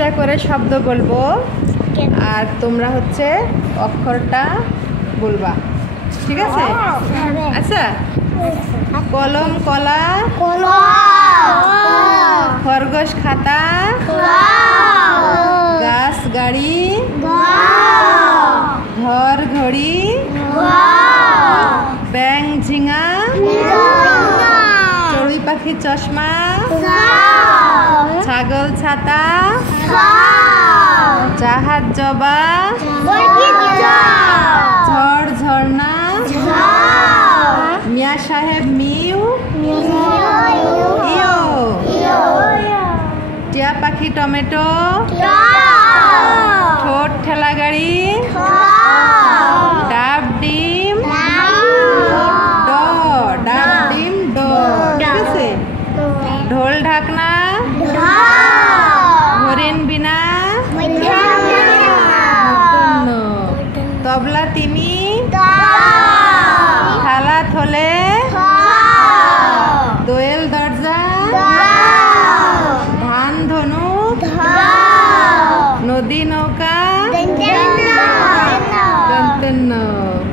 দুইটা করে শব্দ বলবো আর তোমরা হচ্ছে অক্ষরটা বলবা, ঠিক আছে? আচ্ছা, কলম কলা, খরগোশ খাতা, গাছ গাড়ি, ঘর ঘড়ি, ব্যাং ঝিঙা, চড়ুই পাখি চশমা, ছাগল ছাতা, জাহাজ জবা, ঝড় ঝর্ণা, মিয়া সাহেব মিউ, ইয়ো, টিয়া পাখি টমেটো, ঠোঁট ঠেলা গাড়ি, ডাব ডিম, ডাব ডিম ড, ঠিক আছে? ঢোল ঢাকনা, হরিণ বিনা, তবলা তিমি, থালা থলে, দোয়েল দরজা, ধান ধনুক, নদী নৌকা,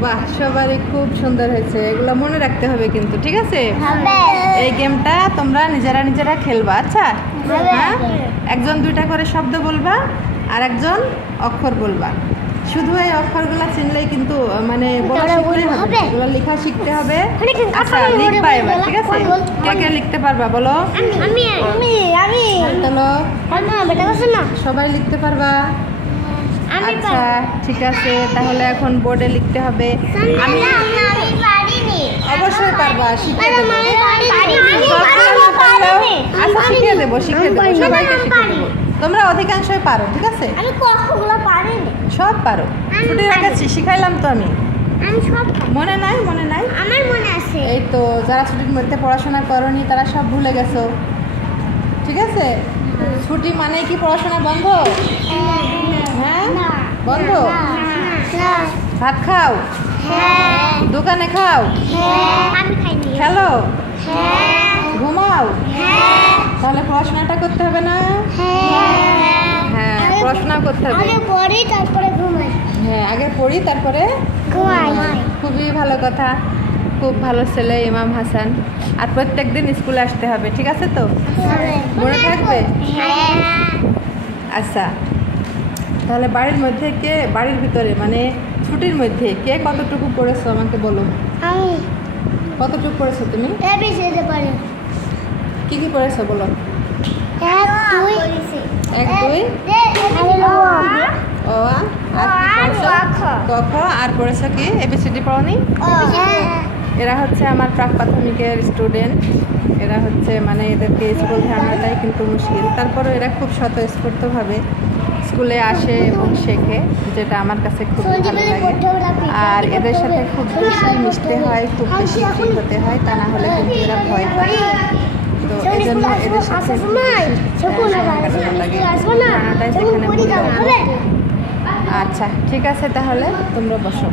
বাহ, সবারই খুব সুন্দর হয়েছে। এগুলো মনে রাখতে হবে কিন্তু, ঠিক আছে? এই গেমটা তোমরা নিজেরা নিজেরা খেলবা, আচ্ছা? হ্যাঁ, একজন দুইটা করে শব্দ বলবা আর একজন অক্ষর বলবা। শুধু এই অক্ষরগুলো চিনলেই কিন্তু মানে বলা শিখতে হবে, এগুলো লেখা শিখতে হবে। আচ্ছা, লিখবা এবার, ঠিক আছে? কে কে লিখতে পারবা বলো? চলো, সবাই লিখতে পারবা? আচ্ছা, ঠিক আছে, তাহলে এখন বোর্ডে লিখতে হবে। আমি অবশ্যই পারবা, শিখে দেবো। আচ্ছা, শিখে দেবো, সবাইকে শিখে দেবো। তোমরা অধিকাংশই পারো, ঠিক আছে? সব পারো। ছুটির আগে শিখাইলাম তো আমি। মনে নাই? মনে নাই? আমার মনে আছে। এই তো, যারা ছুটির মধ্যে পড়াশোনা করনি তারা সব ভুলে গেছো, ঠিক আছে? ছুটি মানেই কি পড়াশোনা বন্ধ? হ্যাঁ, বন্ধ। ভাত খাও, দোকানে খাও, খেলো, ঘুমাও, তাহলে পড়াশোনাটা করতে হবে না? হ্যাঁ, পড়াশোনা করতে হবে। হ্যাঁ, আগে পড়ি তারপরে ঘুমাই। খুবই ভালো কথা, খুব ভালো ছেলে ইমাম হাসান। আর প্রত্যেক দিন স্কুলে আসতে হবে, ঠিক আছে তো? মনে থাকবে? আচ্ছা, তাহলে বাড়ির মধ্যে কে, বাড়ির ভিতরে মানে ছুটির মধ্যে কে কতটুকু পড়েছো আমাকে বলো। কতটুকু পড়েছো তুমি? কি কি পড়েছো বলো? 1 2 1 2 ও ক খ, আর পড়েছো কি? এবিসিডি পড়নি? এরা হচ্ছে আমার প্রাক প্রাথমিকের স্টুডেন্ট। এরা হচ্ছে মানে এদেরকে স্কুল ধারণাটাই কিন্তু মুশকিল, তারপরে এরা খুব স্বতঃস্ফূর্তভাবে স্কুলে আসে এবং শেখে, যেটা আমার কাছে খুব ভালো লাগে। আর এদের সাথে খুব বেশি মিশতে হয়, খুব বেশি ফ্রি হতে হয়, তা না হলে কিন্তু এরা ভয় পায়। তো এই জন্য এদের সাথে লাগে। আচ্ছা, ঠিক আছে, তাহলে তোমরা বসো।